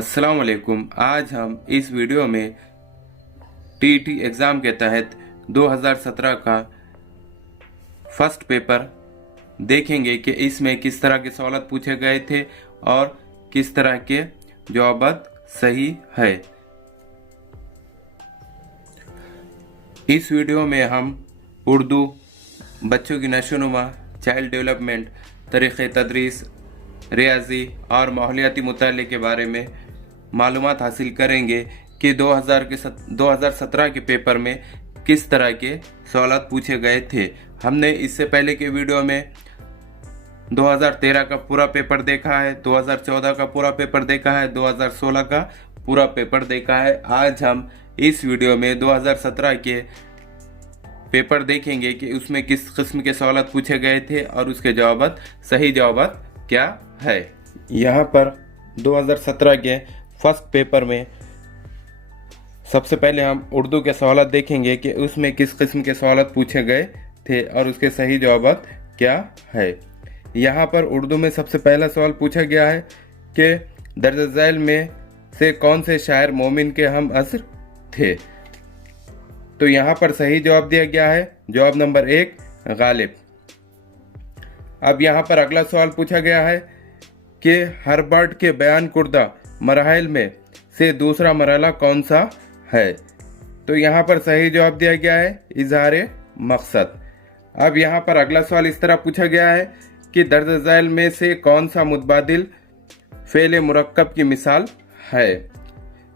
अस्सलाम वालेकुम। आज हम इस वीडियो में टीईटी एग्ज़ाम के तहत 2017 का फर्स्ट पेपर देखेंगे कि इसमें किस तरह के सवाल पूछे गए थे और किस तरह के जवाब सही है। इस वीडियो में हम उर्दू, बच्चों की नशोनुमा, चाइल्ड डेवलपमेंट, तरीक़े तदरीस, रियाजी और माहौलियाती मुताले के बारे में मालूमात हासिल करेंगे कि 2017 के पेपर में किस तरह के सवाल पूछे गए थे। हमने इससे पहले के वीडियो में 2013 का पूरा पेपर देखा है, 2014 का पूरा पेपर देखा है, 2016 का पूरा पेपर देखा है। आज हम इस वीडियो में 2017 के पेपर देखेंगे कि उसमें किस किस्म के सवाल पूछे गए थे और उसके सही जवाब क्या है। यहाँ पर 2017 के फर्स्ट पेपर में सबसे पहले हम उर्दू के सवाल देखेंगे कि उसमें किस किस्म के सवाल पूछे गए थे और उसके सही जवाब क्या है। यहाँ पर उर्दू में सबसे पहला सवाल पूछा गया है कि दर्ज झैल में से कौन से शायर मोमिन के हम असर थे। तो यहाँ पर सही जवाब दिया गया है जवाब नंबर 1 गालिब। अब यहाँ पर अगला सवाल पूछा गया है कि हर्बर्ट के बयान कुर्दा मराहिल में से दूसरा मरहला कौन सा है। तो यहाँ पर सही जवाब दिया गया है इजहार मकसद। अब यहाँ पर अगला सवाल इस तरह पूछा गया है कि दर्ज झैल में से कौन सा मुतबादिल फेल मुरक्कब की मिसाल है।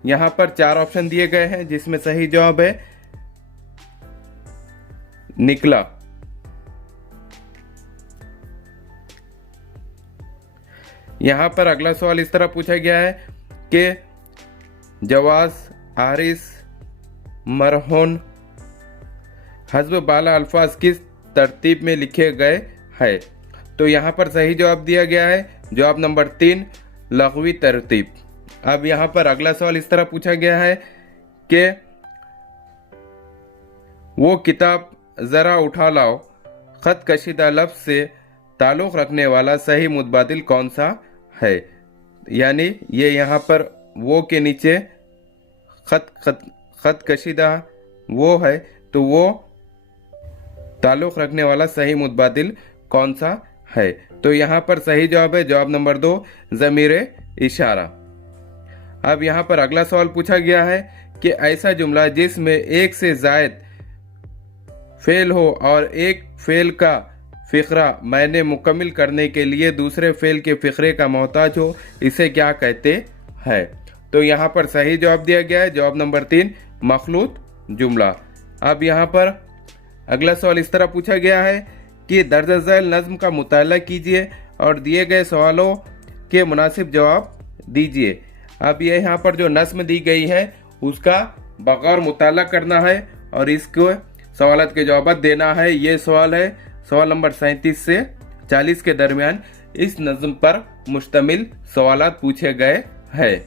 यहाँ पर 4 ऑप्शन दिए गए हैं जिसमें सही जवाब है निकला। यहाँ पर अगला सवाल इस तरह पूछा गया है कि जवाज, आरिस, मरहून, हज़्ब बाला अल्फाज किस तरतीब में लिखे गए हैं। तो यहाँ पर सही जवाब दिया गया है जवाब नंबर 3 लग़वी तरतीब। अब यहाँ पर अगला सवाल इस तरह पूछा गया है कि वो किताब ज़रा उठा लाओ ख़त कशीदा लफ्ज़ से ताल्लुक़ रखने वाला सही मुतबादिल कौन सा है। यानी ये यहाँ पर वो के नीचे खत कशीदा वो है, तो वो ताल्लुक़ रखने वाला सही मुतबादिल कौन सा है। तो यहाँ पर सही जवाब है जवाब नंबर 2 ज़मीर इशारा। अब यहाँ पर अगला सवाल पूछा गया है कि ऐसा जुमला जिसमें एक से ज़ायद फेल हो और एक फेल का फ़िक्रा मैंने मुकम्मिल करने के लिए दूसरे फेल के फ़िक्रे का मोहताज हो, इसे क्या कहते हैं। तो यहाँ पर सही जवाब दिया गया है जवाब नंबर 3 मखलूत जुमला। अब यहाँ पर अगला सवाल इस तरह पूछा गया है कि दर्ज झैल नज़्म का मुताला कीजिए और दिए गए सवालों के मुनासिब जवाब दीजिए। अब ये यहाँ पर जो नज़्म दी गई है उसका बगैर मुताला करना है और इसको सवालत के जवाब देना है। ये सवाल है सवाल नंबर 37 से 40 के दरमियान इस नज़्म पर मुश्तमिल सवालात पूछे गए हैं।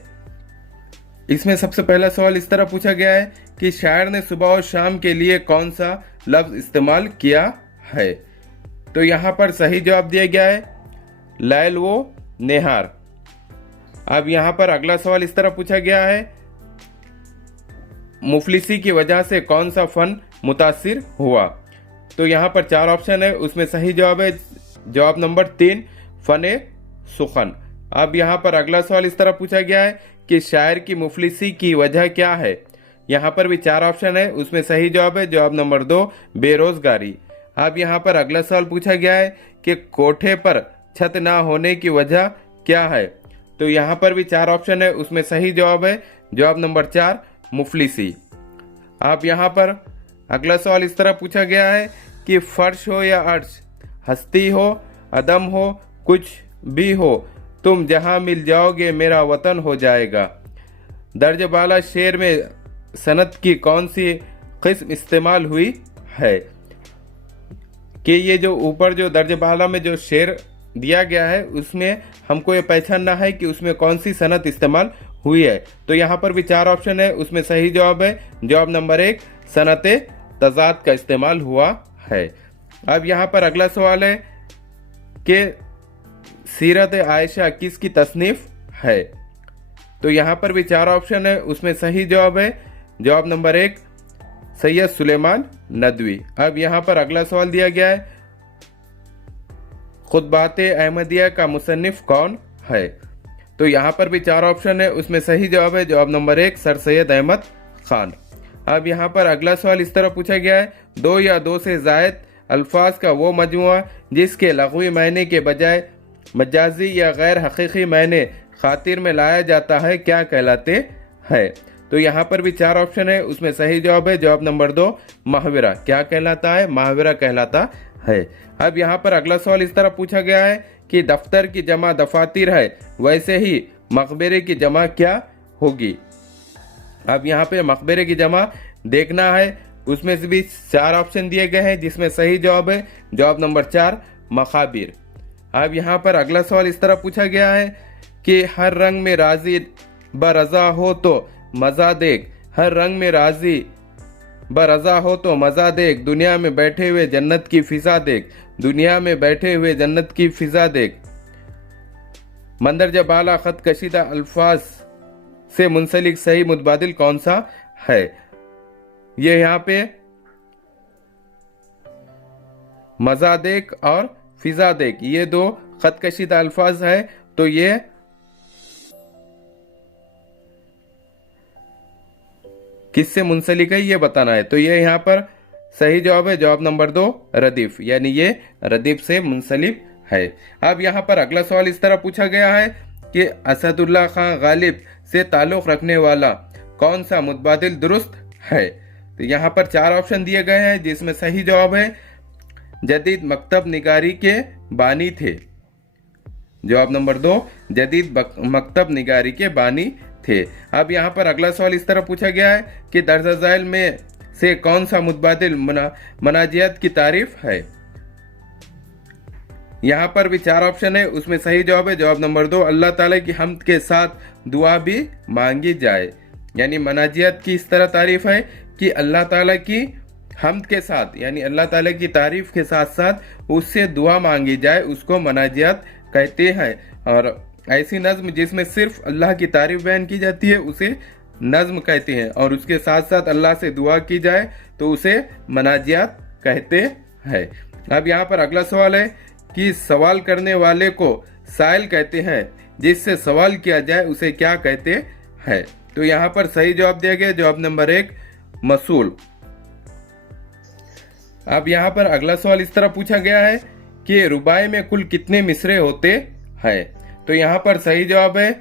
इसमें सबसे पहला सवाल इस तरह पूछा गया है कि शायर ने सुबह और शाम के लिए कौन सा लफ्ज़ इस्तेमाल किया है। तो यहाँ पर सही जवाब दिया गया है लैल व नेहार। अब यहाँ पर अगला सवाल इस तरह पूछा गया है मुफलिसी की वजह से कौन सा फ़न मुतासिर हुआ। तो यहाँ पर 4 ऑप्शन है, उसमें सही जवाब है जवाब नंबर 3 फ़न सुखन। अब यहाँ पर अगला सवाल इस तरह पूछा गया है कि शायर की मुफलिसी की वजह क्या है। यहाँ पर भी 4 ऑप्शन है, उसमें सही जवाब है जवाब नंबर 2 बेरोजगारी। अब यहाँ पर अगला सवाल पूछा गया है कि कोठे पर छत ना होने की वजह क्या है। तो यहाँ पर भी 4 ऑप्शन है, उसमें सही जवाब है जवाब नंबर 4 मुफलिसी। अब यहाँ पर अगला सवाल इस तरह पूछा गया है कि फर्श हो या अर्श, हस्ती हो, अदम हो, कुछ भी हो, तुम जहाँ मिल जाओगे मेरा वतन हो जाएगा। दर्ज बाला शेर में सनत की कौन सी किस्म इस्तेमाल हुई है। कि ये जो ऊपर जो दर्ज बाला में जो शेर दिया गया है उसमें हमको ये पहचानना है कि उसमें कौन सी सनत इस्तेमाल हुई है। तो यहाँ पर भी 4 ऑप्शन है, उसमें सही जवाब है जवाब नंबर 1 सनत तजाद का इस्तेमाल हुआ है। अब यहाँ पर अगला सवाल है कि सीरत आयशा किसकी तसनीफ है। तो यहाँ पर भी 4 ऑप्शन है, उसमें सही जवाब है जवाब नंबर 1 सैयद सुलेमान नदवी। अब यहाँ पर अगला सवाल दिया गया है, खुतबाते अहमदिया का मुसन्निफ कौन है? तो यहाँ पर भी 4 ऑप्शन है, उसमें सही जवाब है जवाब नंबर 1 सर सैयद अहमद खान। अब यहाँ पर अगला सवाल इस तरह पूछा गया है, 2 या 2 से ज़ायद अल्फाज का वो मजमुआ जिसके लग़वी मायने के बजाय मजाजी या गैर हकीकी मायने खातिर में लाया जाता है क्या कहलाते हैं? तो यहाँ पर भी 4 ऑप्शन है, उसमें सही जवाब है जवाब नंबर 2 मुहावरा। क्या कहलाता है? मुहावरा कहलाता है। अब यहाँ पर अगला सवाल इस तरह पूछा गया है कि दफ्तर की जमा दफातिर है, वैसे ही मकबरे की जमा क्या होगी? अब यहाँ पे मकबरे की जमा देखना है, उसमें से भी 4 ऑप्शन दिए गए हैं जिसमें सही जवाब है जवाब नंबर 4 मकाबिर। अब यहाँ पर अगला सवाल इस तरह पूछा गया है कि हर रंग में राजी बरजा हो तो मज़ा देख, हर रंग में राजी बरजा हो तो मज़ा देख, दुनिया में बैठे हुए जन्नत की फिजा देख, दुनिया में बैठे हुए जन्नत की फिजा देख। मंदरजा बाला खत कशीदा अल्फाज से मुंसलिक सही मुतबादिल कौन सा है? ये यहाँ पे मज़ा देख और फिजा देख, ये 2 खत कशीदा अल्फाज है, तो ये किससे मुंसलिक है ये बताना है। तो ये यहाँ पर सही जवाब है जवाब नंबर 2 रदीफ, यानी ये रदीफ से मुंसलिक है। अब यहाँ पर अगला सवाल इस तरह पूछा गया है कि असदुल्ला खान गालिब से ताल्लुक़ रखने वाला कौन सा मुतबादिल दुरुस्त है? तो यहाँ पर 4 ऑप्शन दिए गए हैं जिसमें सही जवाब है जदीद मकतब निगारी के बानी थे, जवाब नंबर 2 जदीद मकतब निगारी के बानी थे। अब यहाँ पर अगला सवाल इस तरह पूछा गया है कि दर्ज झैल में से कौन सा मुतबादिल मनाजियत की तारीफ है? यहाँ पर भी 4 ऑप्शन है, उसमें सही जवाब है जवाब नंबर 2 अल्लाह ताला की हम्द के साथ दुआ भी मांगी जाए, यानी मनाजियत की इस तरह तारीफ है कि अल्लाह ताला की हम्द के साथ, यानी अल्लाह ताला की तारीफ के साथ साथ उससे दुआ मांगी जाए, उसको मनाजियत कहते हैं। और ऐसी नज्म जिसमें सिर्फ अल्लाह की तारीफ बयान की जाती है उसे नज्म कहते हैं, और उसके साथ साथ अल्लाह से दुआ की जाए तो उसे मनाजियात कहते हैं। अब यहाँ पर अगला सवाल है कि सवाल करने वाले को साइल कहते हैं, जिससे सवाल किया जाए उसे क्या कहते हैं? तो यहाँ पर सही जवाब दिया गया जवाब नंबर 1 मसूल। अब यहाँ पर अगला सवाल इस तरह पूछा गया है कि रुबाई में कुल कितने मिसरे होते हैं? तो यहाँ पर सही जवाब है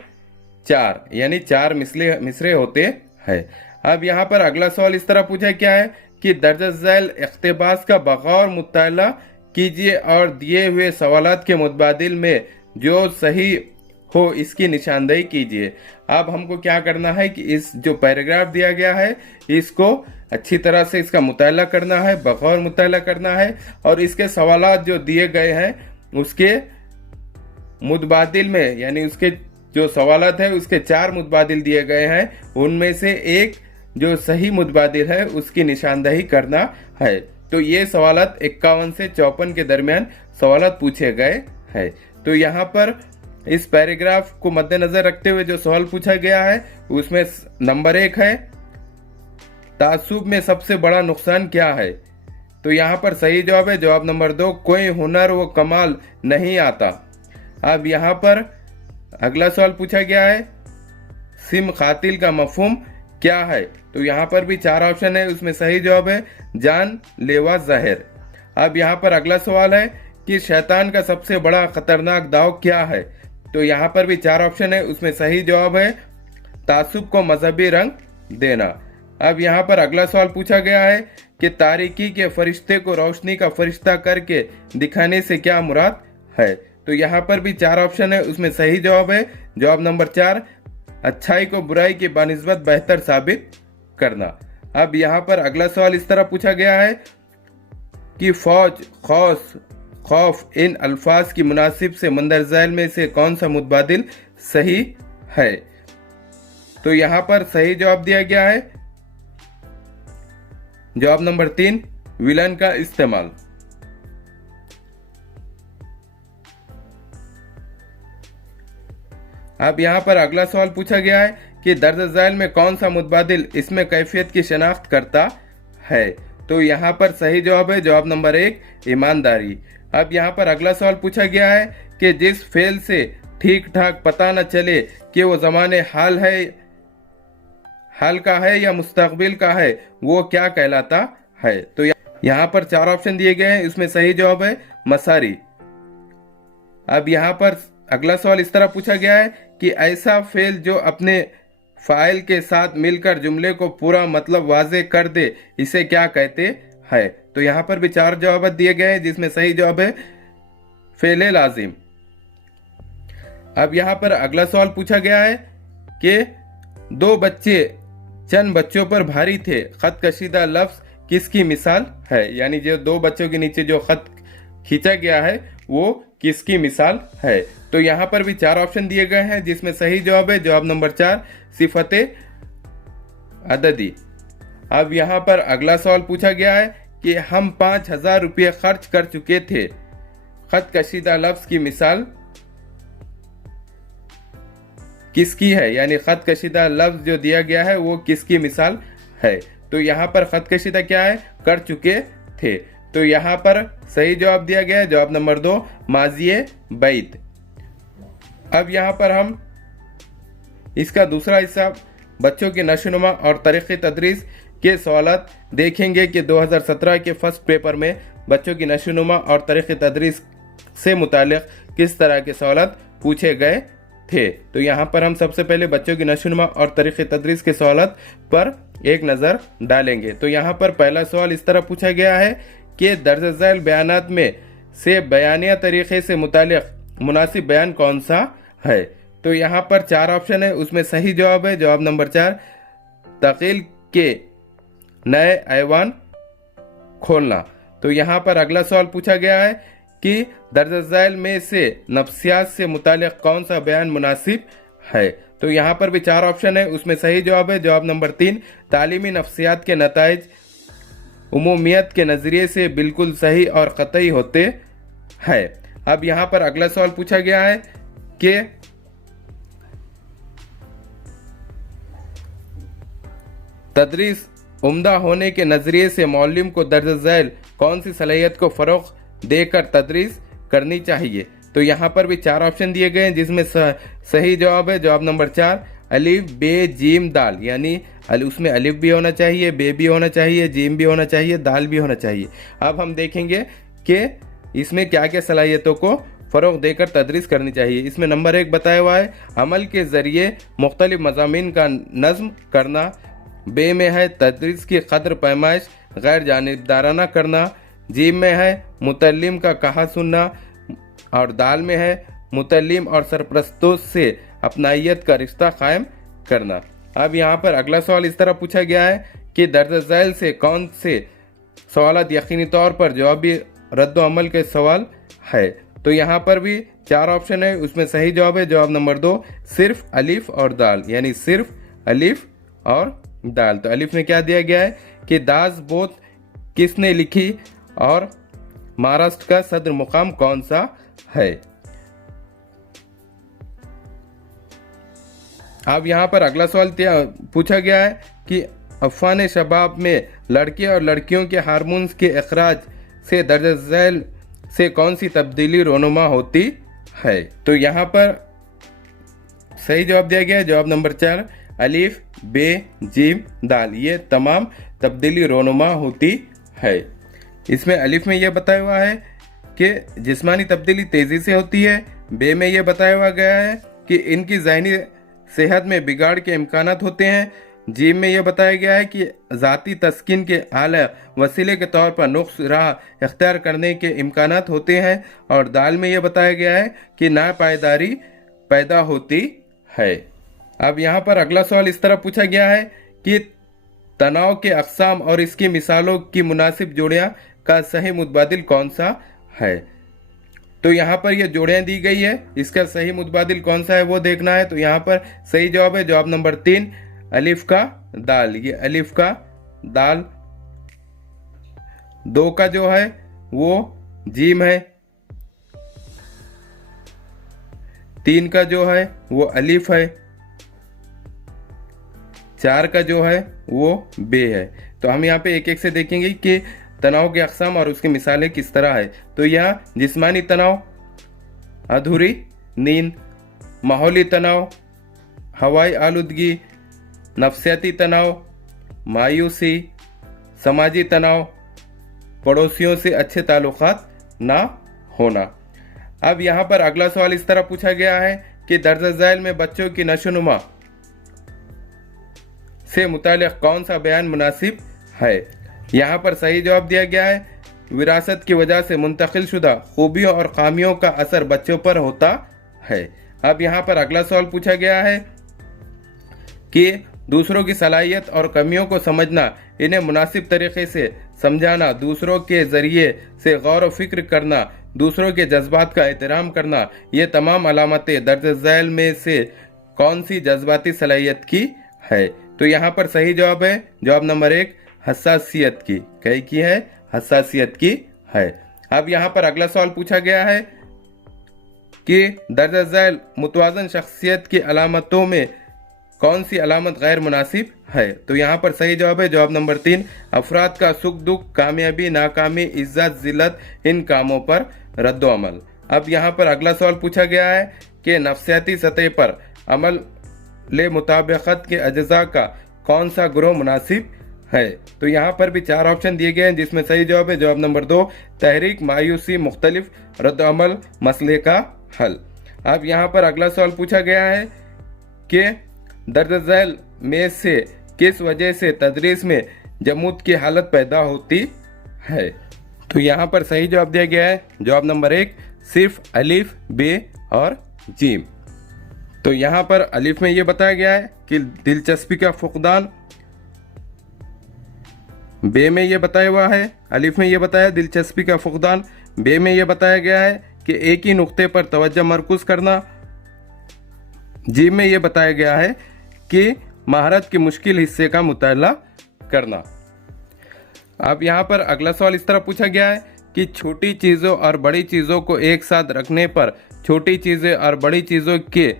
4, यानी 4 मिसरे होते हैं। अब यहाँ पर अगला सवाल इस तरह पूछा क्या है कि दर्ज झैल इख्तिबास का बगौर मुताला कीजिए और दिए हुए सवालात के मुतबादिल में जो सही हो इसकी निशानदेही कीजिए। अब हमको क्या करना है कि इस जो पैराग्राफ दिया गया है इसको अच्छी तरह से इसका मुताला करना है, बगौर मुताला करना है, और इसके सवालात जो दिए गए हैं उसके मुतबादिल में, यानी उसके जो सवालात है उसके 4 मुतबादिल दिए गए हैं, उनमें से एक जो सही मुतबादिल है उसकी निशानदेही करना है। तो ये सवालात 51 से 54 के दरमियान सवालात पूछे गए हैं। तो यहाँ पर इस पैराग्राफ को मद्देनजर रखते हुए जो सवाल पूछा गया है उसमें नंबर 1 है तासुब में सबसे बड़ा नुकसान क्या है? तो यहाँ पर सही जवाब है जवाब नंबर 2 कोई हुनर व कमाल नहीं आता। अब यहाँ पर अगला सवाल पूछा गया है सिम खातिल का मफहूम क्या है? तो यहाँ पर भी 4 ऑप्शन है, उसमें सही जवाब है जान लेवा ज़ाहिर। अब यहाँ पर अगला सवाल है कि शैतान का सबसे बड़ा खतरनाक दाव क्या है? तो यहाँ पर भी 4 ऑप्शन है, उसमें सही जवाब है तासुब को मजहबी रंग देना। अब यहाँ पर अगला सवाल पूछा गया है कि तारीकी के फरिश्ते को रोशनी का फरिश्ता करके दिखाने से क्या मुराद है? तो यहाँ पर भी 4 ऑप्शन है, उसमें सही जवाब है जवाब नंबर 4 अच्छाई को बुराई के बानिस्बत बेहतर साबित करना। अब यहाँ पर अगला सवाल इस तरह पूछा गया है कि फौज, खौस, खौफ इन अल्फाज की मुनासिब से मंदरज़ैल में से कौन सा मुतबादिल सही है? तो यहाँ पर सही जवाब दिया गया है जवाब नंबर 3 विलन का इस्तेमाल। अब यहाँ पर अगला सवाल पूछा गया है कि दर्ज झैल में कौन सा मुतबादिल इसमें कैफियत की शनाख्त करता है। तो यहाँ पर सही जवाब है जवाब नंबर 1 ईमानदारी। अब यहाँ पर अगला सवाल पूछा गया है कि जिस फेल से ठीक ठाक पता न चले कि वो ज़माने हाल का है या मुस्तकबिल का है, वो क्या कहलाता है। तो यहाँ पर 4 ऑप्शन दिए गए हैं, उसमें सही जवाब है मसारी। अब यहाँ पर अगला सवाल इस तरह पूछा गया है कि ऐसा फेल जो अपने फाइल के साथ मिलकर जुमले को पूरा मतलब वाजे कर दे, इसे क्या कहते हैं। तो यहाँ पर भी 4 जवाब दिए गए हैं, जिसमें सही जवाब है फेले लाजिम। अब यहाँ पर अगला सवाल पूछा गया है कि 2 बच्चे चंद बच्चों पर भारी थे, खत कशीदा लफ्ज किसकी मिसाल है। यानी जो 2 बच्चों के नीचे जो खत खींचा गया है वो किसकी मिसाल है। तो यहाँ पर भी 4 ऑप्शन दिए गए हैं, जिसमें सही जवाब है जवाब नंबर 4 सिफते अददी। अब यहाँ पर अगला सवाल पूछा गया है कि हम 5,000 रुपये खर्च कर चुके थे, खत कशीदा लफ्ज की मिसाल किसकी है। यानी खत कशीदा लफ्ज जो दिया गया है वो किसकी मिसाल है। तो यहाँ पर खत कशीदा क्या है, कर चुके थे। तो यहाँ पर सही जवाब दिया गया है जवाब नंबर 2 माजिए बैत। अब यहाँ पर हम इसका दूसरा हिस्सा बच्चों की नशोनुमा और तरीक़े तदरीस के सवालात देखेंगे कि 2017 के फर्स्ट पेपर में बच्चों की नशोनुमा और तरीक़े तदरीस से मुतालिक किस तरह के सवालात पूछे गए थे। तो यहाँ पर हम सबसे पहले बच्चों की नशोनुमा और तरीक़े तदरीस के सवालात पर एक नज़र डालेंगे। तो यहाँ पर पहला सवाल इस तरह पूछा गया है कि दर्ज झैल बयानात में से बयानिया तरीक़े से मुतालिक मुनासिब बयान कौन सा है। तो यहाँ पर 4 ऑप्शन है, उसमें सही जवाब है जवाब नंबर 4 तकील के नए ऐवान खोलना। तो यहाँ पर अगला सवाल पूछा गया है कि दर्ज झैल में से नफ्सियात से मुतालिक कौन सा बयान मुनासिब है। तो यहाँ पर भी 4 ऑप्शन है, उसमें सही जवाब है जवाब नंबर 3 तालीमी नफ्सियात के नताइज उमूमियत के नज़रिए से बिल्कुल सही और क़तई होते हैं। अब यहाँ पर अगला सवाल पूछा गया है कि तदरीस उम्दा होने के नज़रिए से मौलिम को दर्ज झैल कौन सी सलाहियत को फ़रोग़ देकर तदरीस करनी चाहिए। तो यहाँ पर भी 4 ऑप्शन दिए गए हैं, जिसमें सही जवाब है जवाब नंबर 4 अलिफ बे जीम दाल। यानी उसमें अलिफ भी होना चाहिए, बे भी होना चाहिए, जीम भी होना चाहिए, दाल भी होना चाहिए। अब हम देखेंगे कि इसमें क्या क्या सलाहियतों को फ़रोग़ देकर तदरीस करनी चाहिए। इसमें नंबर 1 बताया हुआ है अमल के ज़रिए मुख्तलिफ मज़ामीन का नज़्म करना, बे में है तदरीस की कदर पैमाइश गैर जानिबदाराना करना, जीम में है मुतल्लिम का कहा सुनना और दाल में है मुतल्लिम और सरप्रस्तों से अपनाइयत का रिश्ता कायम करना। अब यहाँ पर अगला सवाल इस तरह पूछा गया है कि दर्ज झैल से कौन से सवालात यकीनी तौर पर जवाबी रद्द अमल के सवाल है। तो यहाँ पर भी 4 ऑप्शन है, उसमें सही जवाब है जवाब नंबर 2 सिर्फ अलिफ और दाल। यानी सिर्फ अलिफ और दाल। तो अलिफ में क्या दिया गया है कि दास बोत किसने लिखी और महाराष्ट्र का सदर मुकाम कौन सा है। अब यहाँ पर अगला सवाल पूछा गया है कि अफ़गान शबाब में लड़के और लड़कियों के हार्मोन्स के अखराज से दर्ज झैल से कौन सी तब्दीली रोनुमा होती है। तो यहाँ पर सही जवाब दिया गया है जवाब नंबर 4 अलिफ बे जीम दाल। ये तमाम तब्दीली रोनुमा होती है। इसमें अलिफ में यह बताया हुआ है कि जिस्मानी तब्दीली तेज़ी से होती है, बे में यह बताया हुआ गया है कि इनकी ज़हनी सेहत में बिगाड़ के इम्कानात होते हैं, जीम में यह बताया गया है कि ज़ाती तस्कीन के आला वसीले के तौर पर नुक्स राह इख्तियार करने के इम्कानात होते हैं और दाल में यह बताया गया है कि नापायदारी पैदा होती है। अब यहाँ पर अगला सवाल इस तरह पूछा गया है कि तनाव के अक़साम और इसकी मिसालों की मुनासिब जोड़ियाँ का सही मुतबादिल कौन सा है। तो यहाँ पर ये जोड़ियाँ दी गई है, इसका सही मुतबादिल कौन सा है वो देखना है। तो यहाँ पर सही जवाब है जवाब नंबर 3 अलिफ का दाल। ये अलिफ का दाल, 2 का जो है वो जीम है, 3 का जो है वो अलिफ है, 4 का जो है वो बे है। तो हम यहाँ पे एक एक से देखेंगे कि तनाव के अक़साम और उसकी मिसालें किस तरह है। तो यहाँ जिस्मानी तनाव, अधूरी नींद, माहौली तनाव, हवाई आलूदगी, नफ्सियाती तनाव, मायूसी, समाजी तनाव, पड़ोसियों से अच्छे ताल्लुकात ना होना। अब यहाँ पर अगला सवाल इस तरह पूछा गया है कि दर्ज झैल में बच्चों की नशोनुमा से मुतालिक कौन सा बयान मुनासिब है। यहाँ पर सही जवाब दिया गया है, विरासत की वजह से मुंतकिल शुदा खूबियों और खामियों का असर बच्चों पर होता है। अब यहाँ पर अगला सवाल पूछा गया है कि दूसरों की सलाहियत और कमियों को समझना, इन्हें मुनासिब तरीके से समझाना, दूसरों के जरिए से गौर व फिक्र करना, दूसरों के जज्बात का एहतराम करना, ये तमाम अलामतें दर्ज झैल में से कौन सी जज्बाती सलाहियत की है। तो यहाँ पर सही जवाब है जवाब नंबर 1, हसासियत की। कई की है? हसासियत की है। अब यहाँ पर अगला सवाल पूछा गया है कि दर्ज झैल मुतवाज़न शख्सियत की अलामतों में कौन सी अलामत गैर मुनासिब है। तो यहाँ पर सही जवाब है जवाब नंबर 3, अफराद का सुख दुख, कामयाबी नाकामी, इज्जत जिल्लत, इन कामों पर रद्दो अमल। अब यहाँ पर अगला सवाल पूछा गया है कि नफ्सियाती सतह पर अमल ले मुताबिकत के अज्जा का कौन सा ग्रोह मुनासिब है। तो यहाँ पर भी 4 ऑप्शन दिए गए हैं, जिसमें सही जवाब है जवाब नंबर 2, तहरीक, मायूसी, मुख्तलिफ, रद्द अमल, मसले का हल। अब यहाँ पर अगला सवाल पूछा गया है कि दर्ज झैल में से किस वजह से तदरीस में जमूद की हालत पैदा होती है। तो यहाँ पर सही जवाब दिया गया है जवाब नंबर 1, सिर्फ अलिफ, बे और जीम। तो यहाँ पर अलिफ में ये बताया गया है कि दिलचस्पी का फुकदान, बे में ये बताया हुआ है, अलिफ में ये बताया दिलचस्पी का फुकदान, बे में ये बताया गया है कि एक ही नुक्ते पर तवज्जो मरकूज करना, जीम में ये बताया गया है कि महारत के मुश्किल हिस्से का मुताला करना। अब यहाँ पर अगला सवाल इस तरह पूछा गया है कि छोटी चीज़ों और बड़ी चीज़ों को एक साथ रखने पर छोटी चीज़ें और बड़ी चीज़ों के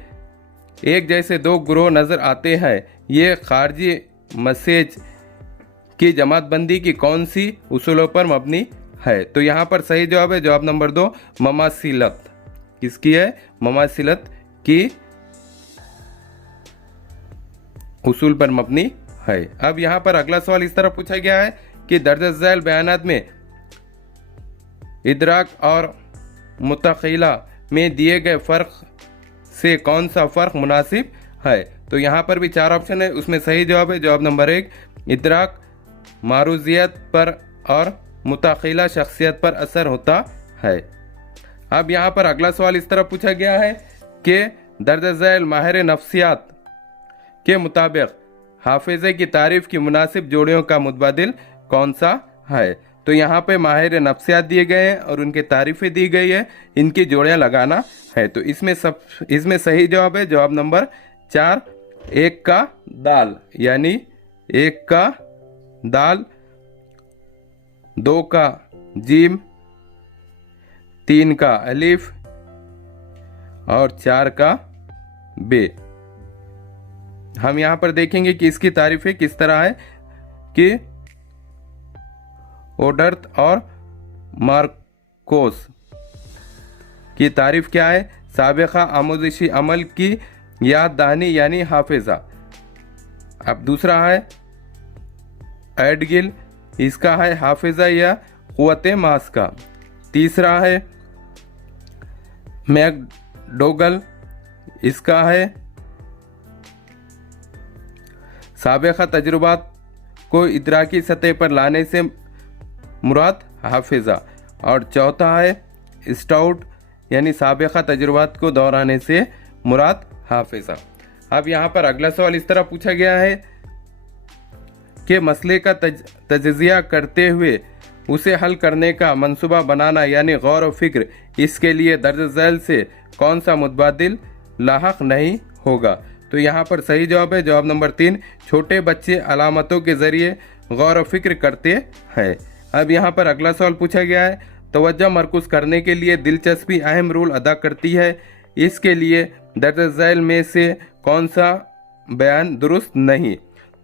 एक जैसे 2 ग्रोह नज़र आते हैं। ये खारजी मैसेज की जमातबंदी की कौन सी उसूलों पर मबनी है। तो यहाँ पर सही जवाब है जवाब नंबर 2, ममासिलत। किसकी है? ममासिलत की उसूल पर मबनी है। अब यहाँ पर अगला सवाल इस तरह पूछा गया है कि दर्ज झैल बयानात में इदराक और मुतखीला में दिए गए फ़र्क से कौन सा फ़र्क मुनासिब है। तो यहाँ पर भी 4 ऑप्शन है, उसमें सही जवाब है जवाब नंबर 1, इदराक मारूजियत पर और मुतखीला शख्सियत पर असर होता है। अब यहाँ पर अगला सवाल इस तरह पूछा गया है कि दर्ज झैल माहिर नफ्सियात के मुताबिक हाफिज़े की तारीफ की मुनासिब जोड़ियों का मुतबादिल कौन सा है। तो यहाँ पे माहिर नफ्सियात दिए गए हैं और उनके तारीफ़ें दी गई है, इनकी जोड़ियाँ लगाना है। तो इसमें सही जवाब है जवाब नंबर 4, 1 का दाल, यानी 1 का दाल, 2 का जीम, 3 का अलिफ और 4 का बे। हम यहाँ पर देखेंगे कि इसकी तारीफें किस तरह है कि ओडर्थ और मार्कोस की तारीफ क्या है? साबिक़ा आमोज़िशी अमल की याद दहानी यानी हाफिज़ा। अब दूसरा है एडगिल, इसका है हाफिज़ा या क़ुव्वत मास का। तीसरा है मैकडोगल, इसका है साबिक़ा तजुर्बात को इदराकी सतह पर लाने से मुराद हाफिज़ा। और चौथा है स्टाउट, यानी साबिक़ा तजुर्बात को दोहराने से मुराद हाफिज़ा। अब यहाँ पर अगला सवाल इस तरह पूछा गया है कि मसले का तजज़िया करते हुए उसे हल करने का मंसूबा बनाना यानी गौर व फिक्र, इसके लिए दर्ज झैल से कौन सा मुतबादिल लाहक नहीं होगा। तो यहाँ पर सही जवाब है जवाब नंबर 3, छोटे बच्चे अलामतों के ज़रिए गौर व फिक्र करते हैं। अब यहाँ पर अगला सवाल पूछा गया है, तवज्जो मरकूज़ करने के लिए दिलचस्पी अहम रोल अदा करती है, इसके लिए दर्ज झैल में से कौन सा बयान दुरुस्त नहीं?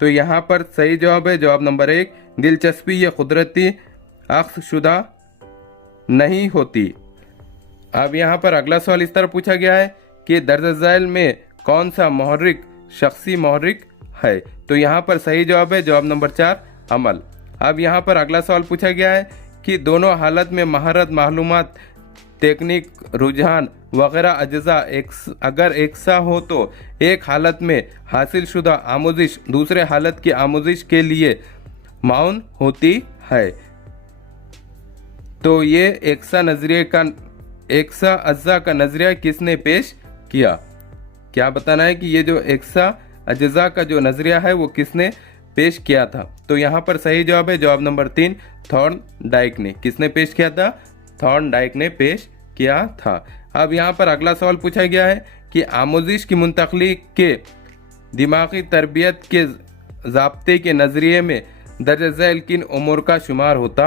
तो यहाँ पर सही जवाब है जवाब नंबर 1, दिलचस्पी ये कुदरती अक्स शुदा नहीं होती। अब यहाँ पर अगला सवाल इस तरह पूछा गया है कि दर्ज झैल में कौन सा मुहर्रिक शख्सी मुहर्रिक है? तो यहाँ पर सही जवाब है जवाब नंबर 4, अमल। अब यहाँ पर अगला सवाल पूछा गया है कि दोनों हालत में महारत, मालूमात, टेक्निक, रुझान वगैरह अज्जा अगर एक सा हो तो एक हालत में हासिल शुदा आमोजिश दूसरे हालत की आमोजिश के लिए माउन होती है। तो ये एकसा अज्जा का नजरिया किसने पेश किया? क्या बताना है कि ये जो एकसा अज्जा का जो नजरिया है वो किसने पेश किया था? तो यहाँ पर सही जवाब है जवाब नंबर 3, थॉर्नडाइक ने। किसने पेश किया था? थॉर्नडाइक ने पेश किया था। अब यहाँ पर अगला सवाल पूछा गया है कि आमोजिश की मुंतकली के दिमागी तरबियत के ज़ाब्ते के नज़रिए में दर्ज झैल किन उमूर का शुमार होता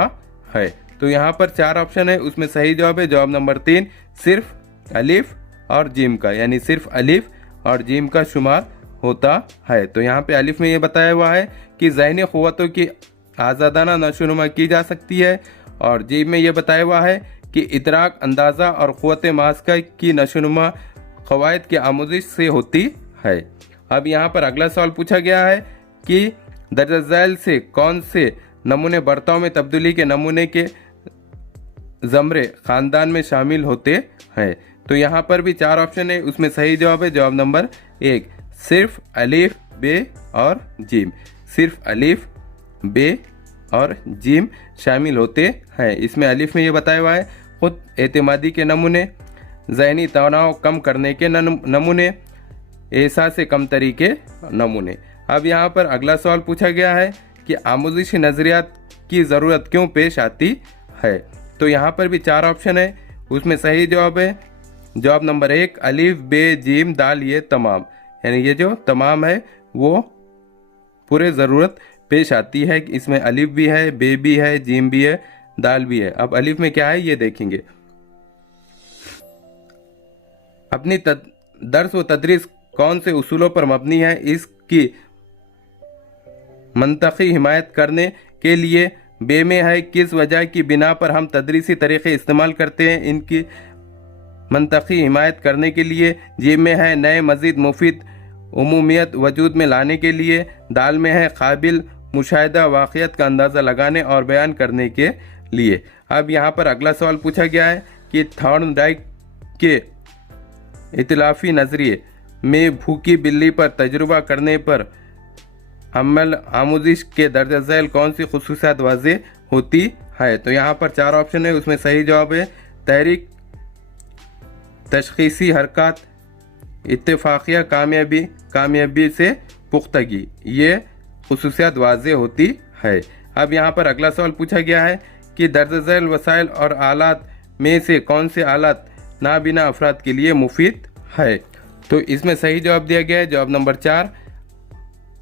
है? तो यहाँ पर 4 ऑप्शन है, उसमें सही जवाब है जवाब नंबर 3, सिर्फ अलिफ और जीम का, यानी सिर्फ अलिफ और जीम का शुमार होता है। तो यहाँ पे अलिफ में ये बताया हुआ है कि ज़हनी क़ुव्वतों की आज़ादाना नशोनुमा की जा सकती है, और जीम में ये बताया हुआ है कि इतराक, अंदाज़ा और क़ुव्वत मास्का की नशोनुमा क़वायद की आमोजिश से होती है। अब यहाँ पर अगला सवाल पूछा गया है कि दर्ज झैल से कौन से नमूने बर्ताव में तब्दीली के नमूने के ज़मरे ख़ानदान में शामिल होते हैं? तो यहाँ पर भी 4 ऑप्शन है, उसमें सही जवाब है जवाब नंबर 1, सिर्फ अलिफ, बे और जीम। सिर्फ अलिफ, बे और जीम शामिल होते हैं। इसमें अलिफ में ये बताया हुआ है खुद एतमादी के नमूने, ज़हनी तनाव कम करने के नमूने, एहसास से कम तरीके नमूने। अब यहाँ पर अगला सवाल पूछा गया है कि आमोजिशी नज़रियात की ज़रूरत क्यों पेश आती है? तो यहाँ पर भी 4 ऑप्शन है, उसमें सही जवाब है जवाब नंबर 1, अलिफ, बे, जीम, दाल, ये तमाम। यानी ये जो तमाम है वो पूरे ज़रूरत पेश आती है। इसमें अलिफ भी है, बे भी है, जीम भी है, दाल भी है। अब अलिफ में क्या है ये देखेंगे। अपनी दर्स व तदरीस कौन से उसूलों पर मबनी है? इसकी मंतकी हिमायत करने के लिए बे में है किस वजह की बिना पर हम तदरीसी तरीक़े इस्तेमाल करते हैं इनकी मंतकी हिमायत करने के लिए। जीम में है नए मज़ीद मुफीद उमूमियत वजूद में लाने के लिए। दाल में है काबिल मुशाहिदा वाक़ियत का अंदाज़ा लगाने और बयान करने के लिए। अब यहाँ पर अगला सवाल पूछा गया है कि थॉर्नडाइक के इतलाफ़ी नज़रिए में भूखी बिल्ली पर तजुर्बा करने पर अमल आमोजिश के दर्ज झैल कौन सी खुसूसियात वाज़ेह होती है? तो यहाँ पर 4 ऑप्शन है, उसमें सही जवाब है तहरीक, तशख़ीसी हरकत, इत्तेफ़ाक़िया, कामयाबी से पुख्तगी, ये खुसूसियात वाज़ेह होती है। अब यहाँ पर अगला सवाल पूछा गया है कि दर्ज झैल वसाइल और आलात में से कौन से आलात नाबिना अफराद के लिए मुफीद है? तो इसमें सही जवाब दिया गया है जवाब नंबर 4,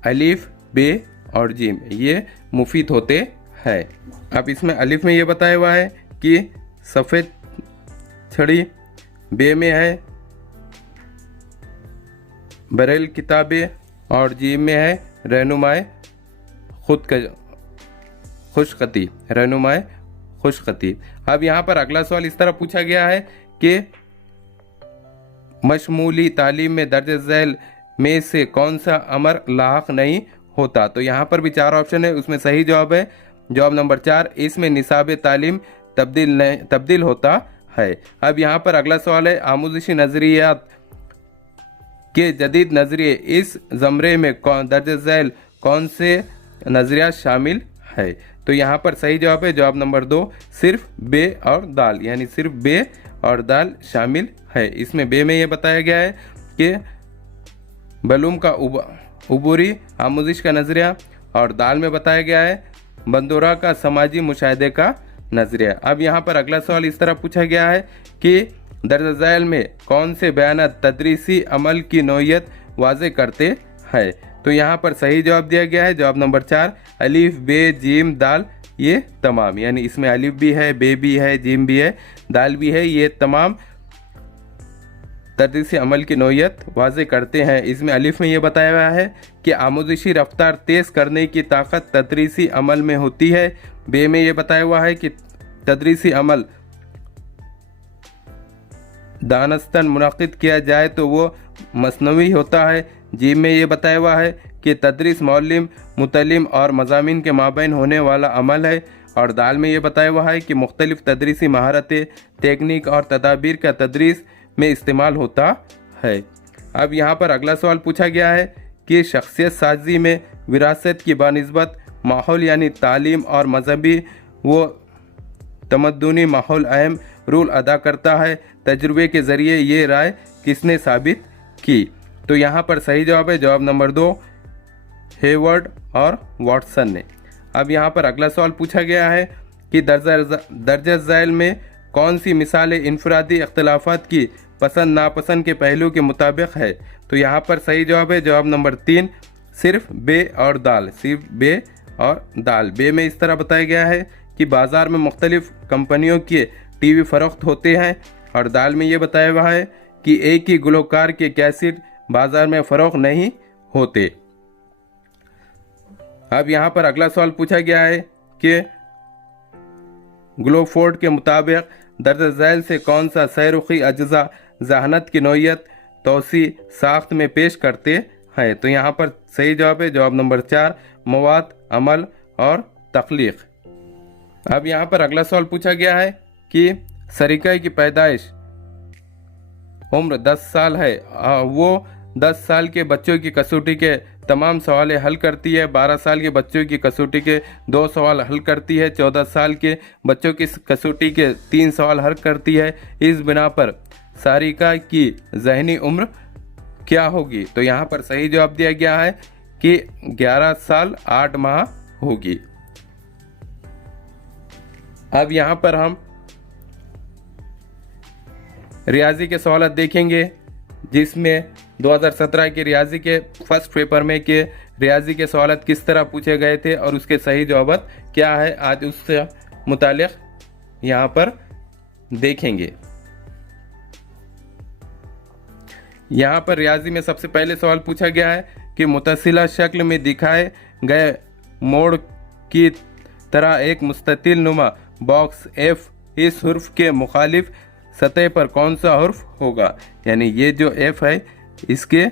अलिफ, बे और जीम, ये मुफीद होते हैं। अब इसमें अलिफ में ये बताया हुआ है कि सफ़ेद छड़ी, बे में है बरेल किताबें और जीम में है रहनुमाए खुशखती, रहनुमाए खुशखती। अब यहाँ पर अगला सवाल इस तरह पूछा गया है कि मशमूली तालीम में दर्ज झैल में से कौन सा अमर लाहक नहीं होता? तो यहाँ पर भी 4 ऑप्शन है, उसमें सही जवाब है जवाब नंबर 4, इसमें निसाब तालीम तब्दील होता है। अब यहाँ पर अगला सवाल है आमोजिशी नज़रियात के जदीद नज़रिए इस ज़मरे में दर्ज झैल कौन से नज़रिया शामिल है? तो यहाँ पर सही जवाब है जवाब नंबर 2, सिर्फ बे और दाल, यानी सिर्फ बे और दाल शामिल है। इसमें बे में ये बताया गया है कि बलूम का उबूरी आमोजिश का नज़रिया, और दाल में बताया गया है बंदोरा का समाजी मुशाहिदे का नज़रिया। अब यहाँ पर अगला सवाल इस तरह पूछा गया है कि दर्ज झैल में कौन से बयानात तदरीसी अमल की नौइयत वाज़े करते हैं? तो यहाँ पर सही जवाब दिया गया है जवाब नंबर 4, अलिफ, बे, जीम, दाल, ये तमाम। यानी इसमें अलिफ भी है, बे भी है, जीम भी है, दाल भी है, ये तमाम तदरीसी अमल की नौइयत वाज़े करते हैं। इसमें अलिफ में ये बताया हुआ है कि आमोजिशी रफ्तार तेज़ करने की ताकत तदरीसी अमल में होती है। बे में ये बताया हुआ है कि तदरीसी अमल दानस्तन मुनक़िद किया जाए तो वो मसनवी होता है। जीम में ये बताया हुआ है कि तदरीस मौलिम मुतलिम और मज़ामीन के माबैन होने वाला अमल है। और दाल में ये बताया हुआ है कि मुख्तलिफ़ तदरीसी महारतें, टेक्निक और तदाबीर का तदरीस में इस्तेमाल होता है। अब यहाँ पर अगला सवाल पूछा गया है कि शख्सियत साजी में विरासत की बानिस्बत माहौल यानी तालीम और मजहबी व तमद्दुनी माहौल अहम रोल अदा करता है। तजुर्बे के ज़रिए ये राय किसने साबित की? तो यहाँ पर सही जवाब है जवाब नंबर 2, हेवर्ड और वाटसन ने। अब यहाँ पर अगला सवाल पूछा गया है कि दर्जा ज़ैल में कौन सी मिसालें इनफरादी इख्तिलाफात की पसंद नापसंद के पहलू के मुताबिक है? तो यहाँ पर सही जवाब है जवाब नंबर 3, सिर्फ बे और दाल। सिर्फ बे और दाल। बे में इस तरह बताया गया है कि बाज़ार में मुख्तलिफ़ कंपनियों के टीवी फ़रोख्त होते हैं। और दाल में ये बताया हुआ है कि एक ही गुलकार के कैसेट बाज़ार में फ़रोख्त नहीं होते। अब यहाँ पर अगला सवाल पूछा गया है कि ग्लोफोर्ड के मुताबिक दर्ज झैल से कौन सा सैरुखी अज्जा जहानत की नौइयत तोसी साख्त में पेश करते हैं? तो यहाँ पर सही जवाब है जवाब नंबर 4, मवाद, अमल और तख्लीक। अब यहाँ पर अगला सवाल पूछा गया है कि सरीका की पैदाइश उम्र 10 साल है, वो 10 साल के बच्चों की कसौटी के तमाम सवाल हल करती है। 12 साल के बच्चों की कसौटी के 2 सवाल हल करती है। 14 साल के बच्चों की कसौटी के 3 सवाल हल करती है। इस बिना पर सारिका की ज़हनी उम्र क्या होगी? तो यहाँ पर सही जवाब दिया गया है कि 11 साल 8 माह होगी। अब यहाँ पर हम रियाजी के सवाल देखेंगे, जिसमें 2017 के रियाजी के फर्स्ट पेपर में के रियाजी के सवाल किस तरह पूछे गए थे और उसके सही जवाब क्या है, आज उससे मुतालिक यहाँ पर देखेंगे। यहाँ पर रियाजी में सबसे पहले सवाल पूछा गया है कि मुतसिला शक्ल में दिखाए गए मोड़ की तरह एक मुस्ततिल नुमा बॉक्स एफ इस हुर्फ के मुखालिफ सतह पर कौन सा हुर्फ होगा? यानी ये जो एफ है इसके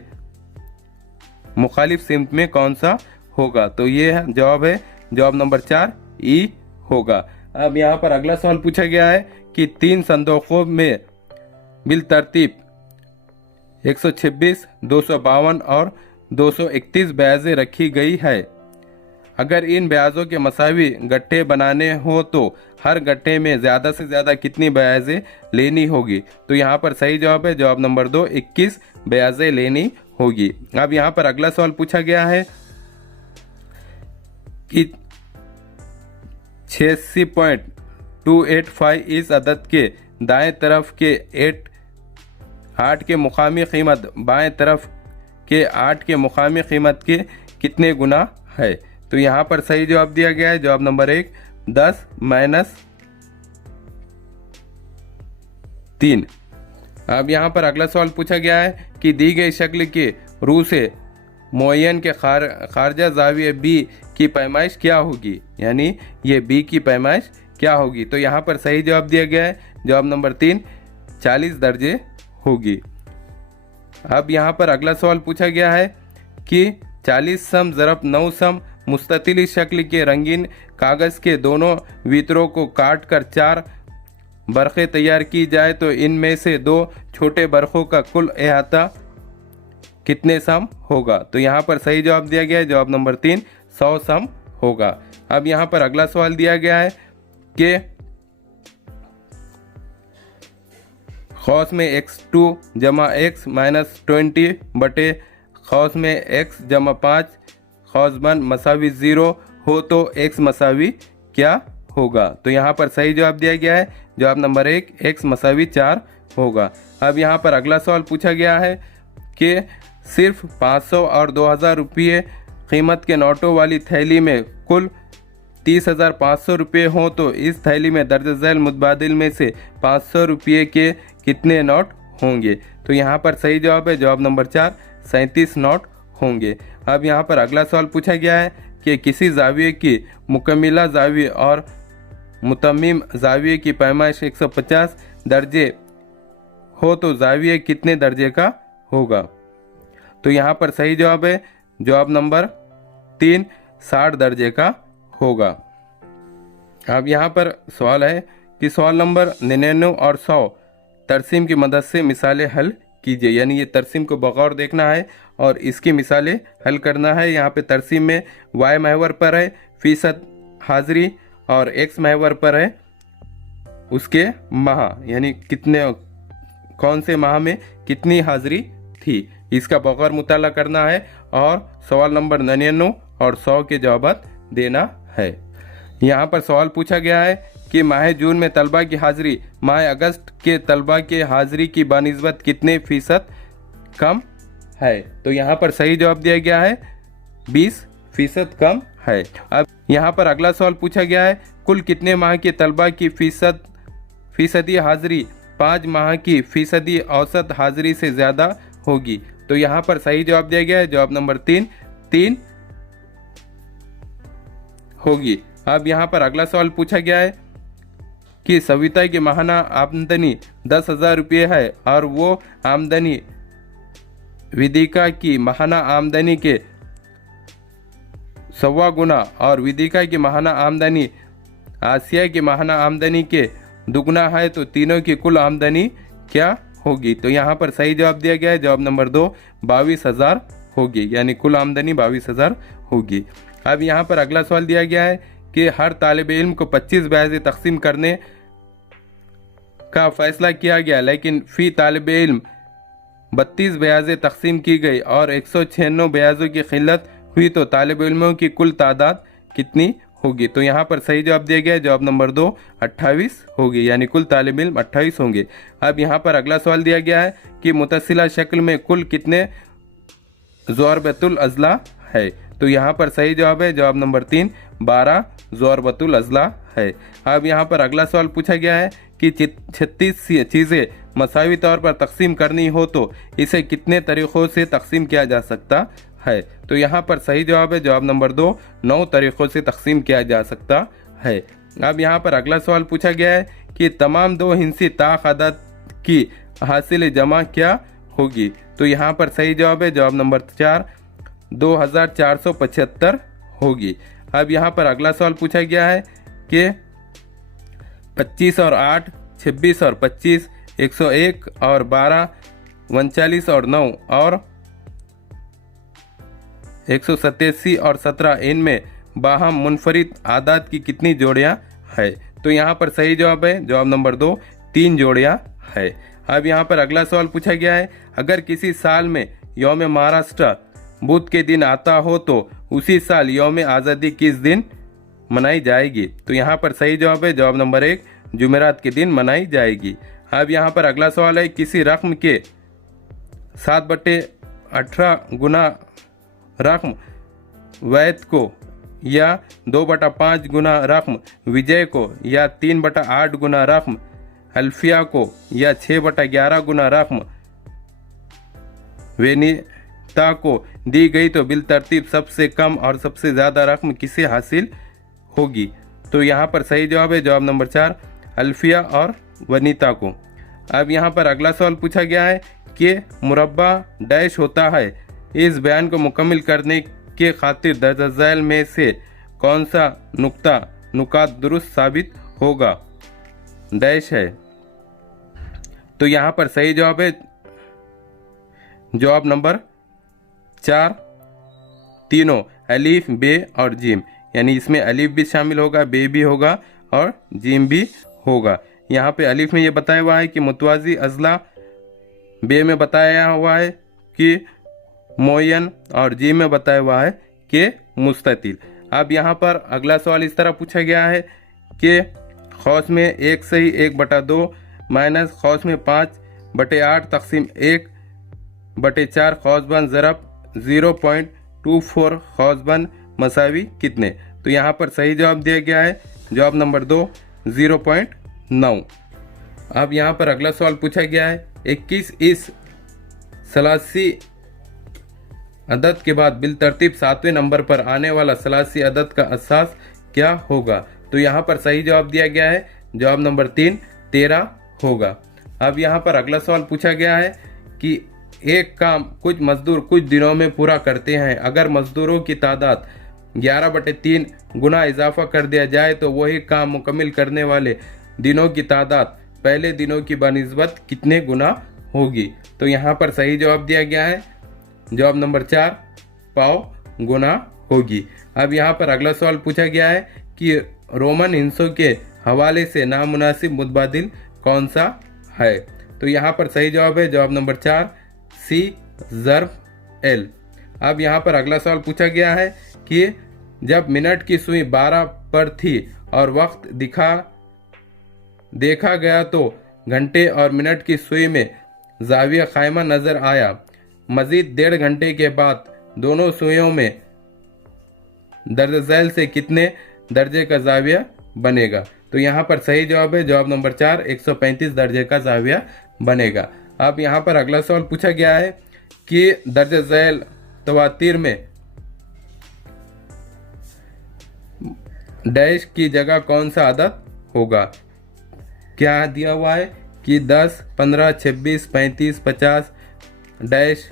मुखालिफ सिमत में कौन सा होगा? तो ये जवाब है जवाब नंबर 4, ई होगा। अब यहाँ पर अगला सवाल पूछा गया है कि 3 संदूकों में बिल तरतीब 126, 252 और 231 ब्याजें रखी गई है। अगर इन ब्याजों के मसावी गट्ठे बनाने हो तो हर गट्ठे में ज़्यादा से ज़्यादा कितनी ब्याजें लेनी होगी? तो यहाँ पर सही जवाब है जवाब नंबर 2, 21 ब्याजें लेनी होगी। अब यहाँ पर अगला सवाल पूछा गया है कि 86.285 इस अदद के दाएं तरफ के 8 के मुकामी कीमत बाएं तरफ के 8 के मुकामी कीमत के कितने गुना है? तो यहाँ पर सही जवाब दिया गया है जवाब नंबर 1, 10 - 3। अब यहाँ पर अगला सवाल पूछा गया है कि दी गई शक्ल के रू से मुअय्यन के खारजा ज़ाविया बी की पैमाइश क्या होगी? यानी ये बी की पैमाइश क्या होगी? तो यहाँ पर सही जवाब दिया गया है जवाब नंबर 3, 40 दर्जे होगी। अब यहाँ पर अगला सवाल पूछा गया है कि 40 सम ज़रब 9 सम मुस्ततिली शक्ल के रंगीन कागज़ के दोनों वितरों को काट कर 4 बरखें तैयार की जाए तो इनमें से 2 छोटे बरखों का कुल अहाता कितने सम होगा? तो यहाँ पर सही जवाब दिया गया है जवाब नंबर 3, 100 सम होगा। अब यहाँ पर अगला सवाल दिया गया है कि खौस में x2 जमा x माइनस 20 बटे खौस में x जमा 5 खौस बन मसावी 0 हो तो x मसावी क्या होगा? तो यहाँ पर सही जवाब दिया गया है जवाब नंबर 1, x मसावी 4 होगा। अब यहाँ पर अगला सवाल पूछा गया है कि सिर्फ 500 और 2000 रुपये कीमत के नोटों वाली थैली में कुल 30,500 रुपये हों तो इस थैली में दर्ज झैल मुतबादिल में से 500 रुपये के कितने नोट होंगे। तो यहाँ पर सही जवाब है जवाब नंबर 4, 37 नॉट होंगे। अब यहाँ पर अगला सवाल पूछा गया है कि किसी जाविये की मुकम्मिला जाविये और मुतम्मिम जाविये की पैमाइश 150 दर्जे हो तो जाविये कितने दर्जे का होगा। तो यहाँ पर सही जवाब है जवाब नंबर 3, 60 दर्जे का होगा। अब यहाँ पर सवाल है कि सवाल नंबर 99 और 100 तरसीम की मदद से मिसालें हल कीजिए। यानी ये तरसीम को बगौर देखना है और इसकी मिसालें हल करना है। यहाँ पे तरसीम में y महवर पर है फीसद हाजिरी और x महवर पर है उसके माह, यानी कितने कौन से माह में कितनी हाजिरी थी, इसका बगौर मुताला करना है और सवाल नंबर 99 और 100 के जवाब देना है। यहाँ पर सवाल पूछा गया है कि माह जून में तलबा की हाजिरी माह अगस्त के तलबा के हाजिरी की बानिस्बत कितने फीसद कम है। तो यहाँ पर सही जवाब दिया गया है 20% कम है। अब यहाँ पर अगला सवाल पूछा गया है कुल कितने माह के तलबा की फीसदी हाजिरी 5 माह की फीसदी औसत हाजिरी से ज़्यादा होगी। तो यहाँ पर सही जवाब दिया गया है जवाब नंबर 3 होगी। अब यहाँ पर अगला सवाल पूछा गया है कि सविता की माहाना आमदनी 10,000 रुपये है और वो आमदनी विदिका की माहाना आमदनी के 1.25 गुना और विदिका की माहाना आमदनी आसिया की माहाना आमदनी के दुगना है तो तीनों की कुल आमदनी क्या होगी। तो यहाँ पर सही जवाब दिया गया है जवाब नंबर 2, 22,000 होगी, यानी कुल आमदनी 22,000 होगी। अब यहाँ पर अगला सवाल दिया गया है कि हर तालिब इल्म को 25 ब्याज तकसीम करने का फैसला किया गया लेकिन फ़ी तालिब इल्म 32 ब्याज तकसीम की गई और 196 ब्याजों की खिल्लत हुई तो तालिब इल्मों की कुल तादाद कितनी होगी। तो यहाँ पर सही जवाब दिया गया है जवाब नंबर 2, 28 होगी, यानी कुल तालिब इल्म 28 होंगे। अब यहाँ पर अगला सवाल दिया गया है कि मुतसिला शक्ल में कुल कितने ज़ोरबतुल अज़ला है। तो यहाँ पर सही जवाब है जवाब नंबर 3, 12 ज़ोरबतुल अज़ला है। अब यहाँ पर अगला सवाल पूछा गया है कि 36 चीज़ें मसावी तौर पर तकसीम करनी हो तो इसे कितने तरीक़ों से तकसीम किया जा सकता है। तो यहाँ पर सही जवाब है जवाब नंबर 2, 9 तरीक़ों से तकसीम किया जा सकता है। अब यहाँ पर अगला सवाल पूछा गया है कि तमाम 2 हिंसी ताक़ अदद की हासिल जमा क्या होगी। तो यहाँ पर सही जवाब है जवाब नंबर 4, 2475 होगी। अब यहाँ पर अगला सवाल पूछा गया है कि 25 और 8, 26 और 25, 101 और 12, 39 और 9 और 187 और 17 इनमें बाहम मुनफरिद आदाद की कितनी जोड़ियाँ है। तो यहाँ पर सही जवाब है जवाब नंबर 2, 3 जोड़ियाँ है। अब यहाँ पर अगला सवाल पूछा गया है अगर किसी साल में यौम महाराष्ट्र बुध के दिन आता हो तो उसी साल यौम आज़ादी किस दिन मनाई जाएगी। तो यहाँ पर सही जवाब है जवाब नंबर 1, जुमेरात के दिन मनाई जाएगी। अब यहाँ पर अगला सवाल है किसी रकम के 7/18 गुना रकम वैद को या 2/5 गुना रकम विजय को या 3/8 गुना रकम अल्फिया को या 6/11 गुना रकम वेनिता को दी गई तो बिल तरतीब सबसे कम और सबसे ज़्यादा रकम किसे हासिल होगी। तो यहाँ पर सही जवाब है जवाब नंबर 4, अल्फिया और वनीता को। अब यहाँ पर अगला सवाल पूछा गया है कि मुरब्बा डैश होता है। इस बयान को मुकम्मल करने के खातिर दर्ज झैल में से कौन सा नुकात दुरुस्त साबित होगा। डैश है। तो यहाँ पर सही जवाब है जवाब नंबर 4, तीनों अलीफ, बे और जीम, यानी इसमें अलीफ भी शामिल होगा, बे भी होगा और जीम भी होगा। यहाँ पे अलीफ में ये बताया हुआ है कि मुतवाज़ी अज़ला, बे में बताया हुआ है कि मोयन और जीम में बताया हुआ है कि मुस्ततिल। अब यहाँ पर अगला सवाल इस तरह पूछा गया है कि खौस में 1 सही 1/2 माइनस खौस में 5/8 तकसीम 1/4 खौसबन ज़रब 0.24 खौसबन मसावी कितने। तो यहाँ पर सही जवाब दिया गया है जवाब नंबर 2, 0.9। अब यहाँ पर अगला सवाल पूछा गया है 21 इस सलासी अदद के बाद बिलतरतीब 7वें नंबर पर आने वाला सलासी अदद का असास क्या होगा? तो यहाँ पर सही जवाब दिया गया है, जवाब नंबर 3 13 होगा। अब यहाँ पर अगला सवाल पूछा गया है कि एक काम कुछ मजदूर कुछ दिनों में पूरा करते हैं। अगर मजदूरों की तादाद 11/3 गुना इजाफा कर दिया जाए तो वही काम मुकम्मल करने वाले दिनों की तादाद पहले दिनों की बनिस्बत कितने गुना होगी? तो यहाँ पर सही जवाब दिया गया है, जवाब नंबर 4 पाव गुना होगी। अब यहाँ पर अगला सवाल पूछा गया है कि रोमन हिंसों के हवाले से नामुनासिब मुतबादिल कौन सा है? तो यहाँ पर सही जवाब है, जवाब नंबर 4 सी ज़र्फ एल। अब यहाँ पर अगला सवाल पूछा गया है कि जब मिनट की सुई 12 पर थी और वक्त देखा गया तो घंटे और मिनट की सुई में जाविया कायमा नजर आया। मजीद 1.5 घंटे के बाद दोनों सुइयों में दर्ज झैल से कितने दर्जे का जाविया बनेगा? तो यहाँ पर सही जवाब है, जवाब नंबर 4 135 दर्जे का जाविया बनेगा। अब यहाँ पर अगला सवाल पूछा गया है कि दर्ज झैल तवातीर में डैश की जगह कौन सा अदद होगा? क्या दिया हुआ है कि 10, 15, 26, 35, 50 डैश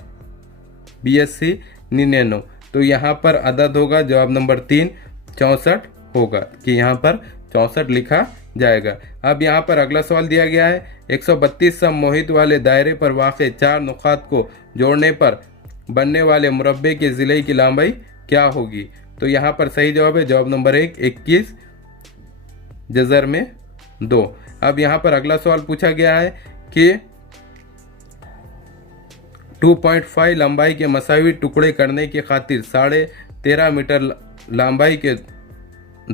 82, 99। तो यहाँ पर अदद होगा, जवाब नंबर 3 64 होगा कि यहाँ पर 64 लिखा जाएगा। अब यहाँ पर अगला सवाल दिया गया है 132 सम मोहित वाले दायरे पर वाक़े 4 नुकात को जोड़ने पर बनने वाले मुरब्बे के ज़िले की लंबाई क्या होगी? तो यहाँ पर सही जवाब है, जवाब नंबर 1 21 जज़र में 2। अब यहाँ पर अगला सवाल पूछा गया है कि 2.5 लंबाई के मसावी टुकड़े करने की खातिर 13.5 मीटर लंबाई के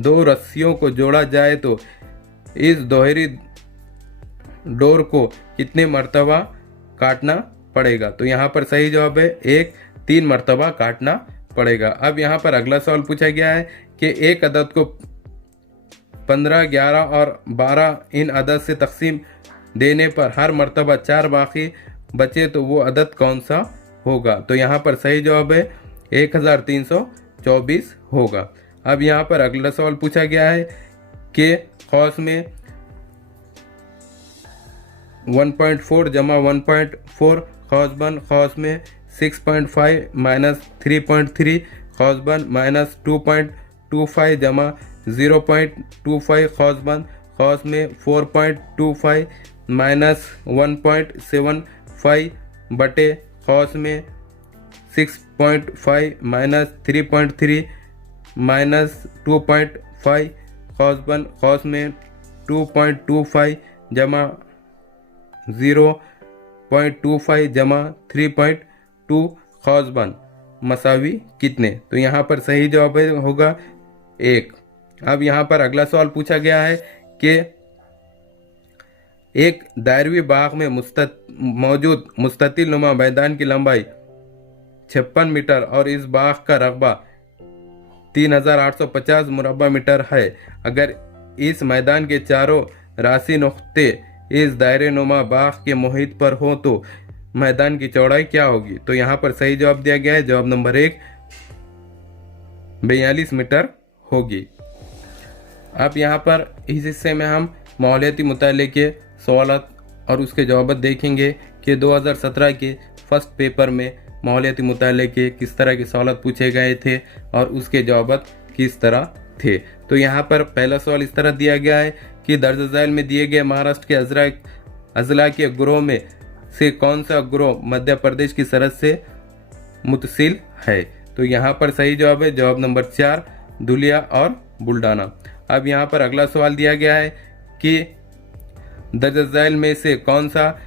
2 रस्सियों को जोड़ा जाए तो इस दोहरी डोर को कितने मरतबा काटना पड़ेगा? तो यहाँ पर सही जवाब है 3 मरतबा काटना पड़ेगा। अब यहाँ पर अगला सवाल पूछा गया है कि एक अदद को 15, 11 और 12 इन अदद से तकसीम देने पर हर मरतबा 4 बाकी बचे तो वो अदद कौन सा होगा? तो यहाँ पर सही जवाब है 1324 होगा। अब यहाँ पर अगला सवाल पूछा गया है कि खौस में 1.4 जमा 1.4 खौसबन खौस में 6.5 माइनस 3.3 खौसबन माइनस 2.25 जमा 0.25 खौसबन खौस में 4.25 माइनस 1.75 बटे खौस में 6.5 माइनस 3.3 माइनस 2.5 खौसबन खौस में 2.25 जमा 0.25 जमा 3.2 खौसबन मसावी कितने? तो यहाँ पर सही जवाब होगा 1। अब यहाँ पर अगला सवाल पूछा गया है कि एक दायरवी बाग में मौजूद मुस्ततिल नुमा मैदान की लंबाई 56 मीटर और इस बाग का रकबा 3850 मुरब्बा मीटर है। अगर इस मैदान के चारों राशि नुक्ते इस दायरे नुमा बाग के मुहित पर हो तो मैदान की चौड़ाई क्या होगी? तो यहाँ पर सही जवाब दिया गया है, जवाब नंबर 1 42 मीटर होगी। अब यहाँ पर इस हिस्से में हम माहौलियाती मुताले के सवालात और उसके जवाब देखेंगे कि 2017 के फर्स्ट पेपर में माहौलियाती मुताले के किस तरह के सवालात पूछे गए थे और उसके जवाब किस तरह थे। तो यहाँ पर पहला सवाल इस तरह दिया गया है कि दर्ज झैल में दिए गए महाराष्ट्र के अजला के ग्रोह में से कौन सा ग्रोह मध्य प्रदेश की सरहद से मुतसिल है? तो यहाँ पर सही जवाब है, जवाब नंबर 4 धुलिया और बुल्डाना। अब यहाँ पर अगला सवाल दिया गया है कि दर्ज झैल में से कौन सा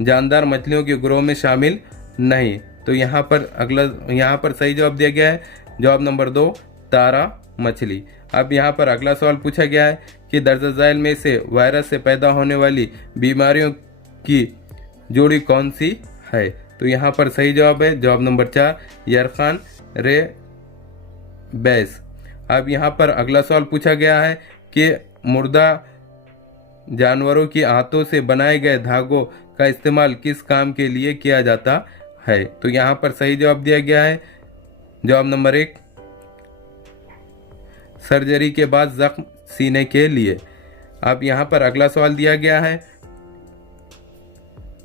जानदार मछलियों के ग्रोह में शामिल नहीं? तो यहाँ पर सही जवाब दिया गया है, जवाब नंबर 2 तारा मछली। अब यहाँ पर अगला सवाल पूछा गया है कि दर्ज झैल में से वायरस से पैदा होने वाली बीमारियों की जोड़ी कौन सी है? तो यहाँ पर सही जवाब है, जवाब नंबर 4 यरखान रेबीज। अब यहाँ पर अगला सवाल पूछा गया है कि मुर्दा जानवरों की आंतों से बनाए गए धागों का इस्तेमाल किस काम के लिए किया जाता है? तो यहाँ पर सही जवाब दिया गया है जवाब नंबर 1, सर्जरी के बाद जख्म सीने के लिए। अब यहाँ पर अगला सवाल दिया गया है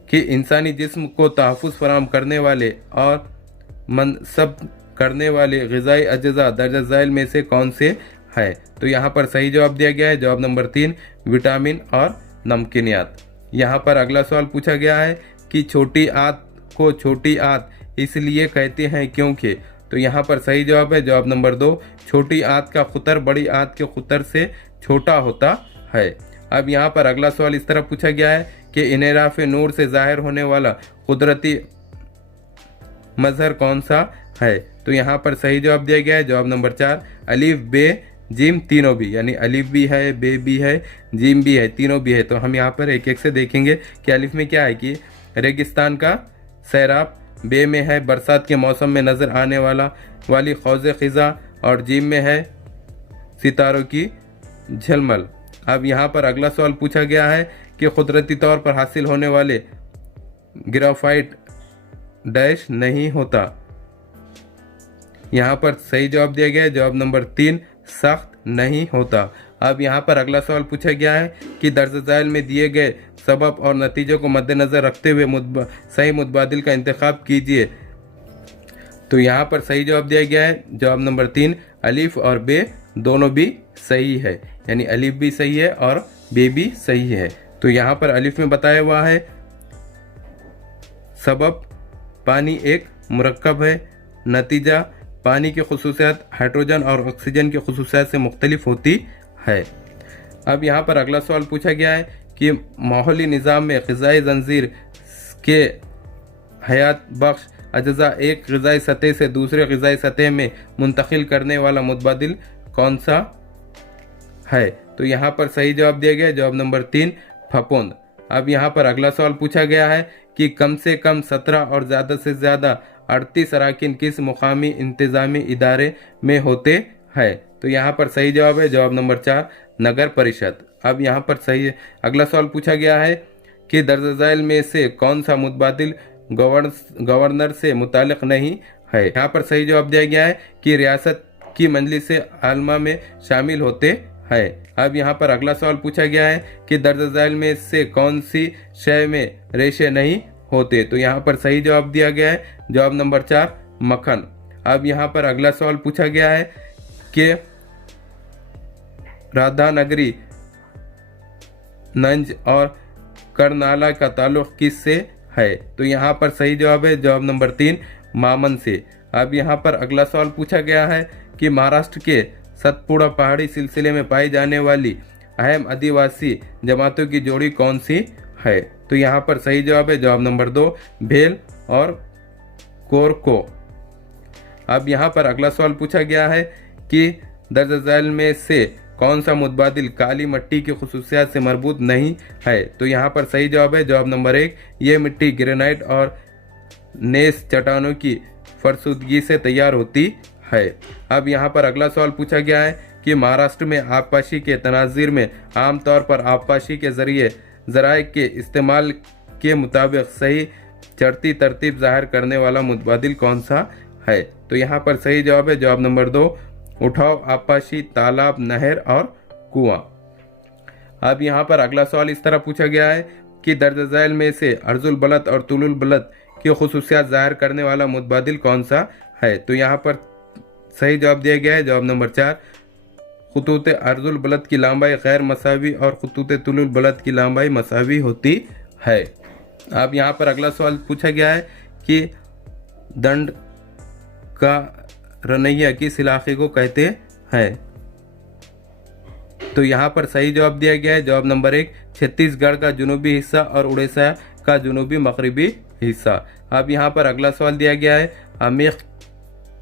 कि इंसानी जिस्म को तहफ़्फ़ुज़ फराहम करने वाले और मनसब करने वाले ग़िज़ाई अज्जा दर्जा ज़ैल में से कौन से है? तो यहाँ पर सही जवाब दिया गया है जवाब नंबर 3, विटामिन और नमकीनियात। यहाँ पर अगला सवाल पूछा गया है कि छोटी आंत को छोटी आंत इसलिए कहते हैं क्योंकि। तो यहाँ पर सही जवाब है जवाब नंबर 2, छोटी आंत का खुतर बड़ी आंत के खुतर से छोटा होता है। अब यहाँ पर अगला सवाल इस तरह पूछा गया है कि इनराफ नूर से जाहिर होने वाला कुदरती मजहर कौन सा है? तो यहाँ पर सही जवाब दिया गया है जवाब नंबर 4, अलिफ बे जिम तीनों भी, यानी अलिफ भी है, बे भी है, जिम भी है, तीनों भी है। तो हम यहाँ पर एक एक से देखेंगे कि अलिफ में क्या है कि रेगिस्तान का सैराब, बे में है बरसात के मौसम में नज़र आने वाली खौज़े ख़िज़ा, और जिम में है सितारों की झलमल। अब यहाँ पर अगला सवाल पूछा गया है कि कुदरती तौर पर हासिल होने वाले ग्राफाइट डैश नहीं होता। यहाँ पर सही जवाब दिया गया है जवाब नंबर 3, सख्त नहीं होता। अब यहाँ पर अगला सवाल पूछा गया है कि दर्ज ज़ैल में दिए गए सबब और नतीजों को मद्देनज़र रखते हुए सही मुतबादिल का इंतखाब कीजिए। तो यहाँ पर सही जवाब दिया गया है जवाब नंबर 3, अलिफ और बे दोनों भी सही है, यानी अलिफ भी सही है और बे भी सही है। तो यहाँ पर अलिफ में बताया हुआ है सबब पानी एक मुरक्कब है, नतीजा पानी की खुसूसियात हाइड्रोजन और ऑक्सीजन की खुसूसियात से मुख्तलिफ होती है। अब यहाँ पर अगला सवाल पूछा गया है कि माहौली निज़ाम में ग़िज़ाई ज़ंजीर के हयात बख्श अज्जा एक ग़िज़ाई सतह से दूसरे ग़िज़ाई सतह में मुंतकिल करने वाला मुतबादिल कौन सा है? तो यहाँ पर सही जवाब दिया गया जवाब नंबर 3, फफूंद। अब यहाँ पर अगला सवाल पूछा गया है कि कम से कम 17 और ज़्यादा से ज़्यादा 38 अराकीन किस मुकामी इंतज़ामी इदारे में होते हैं? तो यहाँ पर सही जवाब है जवाब नंबर 4, नगर परिषद। अब यहाँ पर सही अगला सवाल पूछा गया है कि दर्ज ज़ैल में से कौन सा मुतबादिल गवर्नर से मुतालिक नहीं है? यहाँ पर सही जवाब दिया गया है कि रियासत की मजलिस आलमा में शामिल होते हैं। अब यहाँ पर अगला सवाल पूछा गया है कि दर्ज ज़ैल में से कौन सी शय में रेशे नहीं होते? तो यहाँ पर सही जवाब दिया गया है जवाब नंबर 4, मक्खन। अब यहाँ पर अगला सवाल पूछा गया है कि राधानगरी, नंज और करनाला का ताल्लुक किस से है? तो यहाँ पर सही जवाब है जवाब नंबर 3, मामन से। अब यहाँ पर अगला सवाल पूछा गया है कि महाराष्ट्र के सतपुड़ा पहाड़ी सिलसिले में पाई जाने वाली अहम आदिवासी जमातों की जोड़ी कौन सी है? तो यहाँ पर सही जवाब है जवाब नंबर 2, भेल और कोरको। अब यहाँ पर अगला सवाल पूछा गया है कि दर्ज ज़ैल में से कौन सा मुतबादिल काली मिट्टी की खुसूसियात से मरबूत नहीं है? तो यहाँ पर सही जवाब है जवाब नंबर 1, ये मिट्टी ग्रेनाइट और नेस चट्टानों की फरसुदगी से तैयार होती है। अब यहाँ पर अगला सवाल पूछा गया है कि महाराष्ट्र में आबपाशी के तनाज़ीर में आमतौर पर आबपाशी के ज़रिए ज़राए के इस्तेमाल के मुताबिक सही चढ़ती तरतीब ज़ाहिर करने वाला मुतबादिल कौन सा है? तो यहाँ पर सही जवाब है जवाब नंबर 2, उठाव, आबपाशी, तालाब, नहर और कुआं। अब यहाँ पर अगला सवाल इस तरह पूछा गया है कि दर्ज ज़ैल में से अर्जुल बलद और तुलुल बलद की खुसूसियात ज़ाहिर करने वाला मुतबादिल कौन सा है? तो यहाँ पर सही जवाब दिया गया है जवाब नंबर 4, खतूत अर्जुल बलद की लंबाई गैर मसावी और खतूत तुलुल बलद की लंबाई मसावी होती है। अब यहाँ पर अगला सवाल पूछा गया है कि दंड का रनैया किस इलाके को कहते हैं? तो यहाँ पर सही जवाब दिया गया है जवाब नंबर 1, छत्तीसगढ़ का जुनूबी हिस्सा और उड़ीसा का जुनूबी मगरबी हिस्सा। अब यहाँ पर अगला सवाल दिया गया है अमीख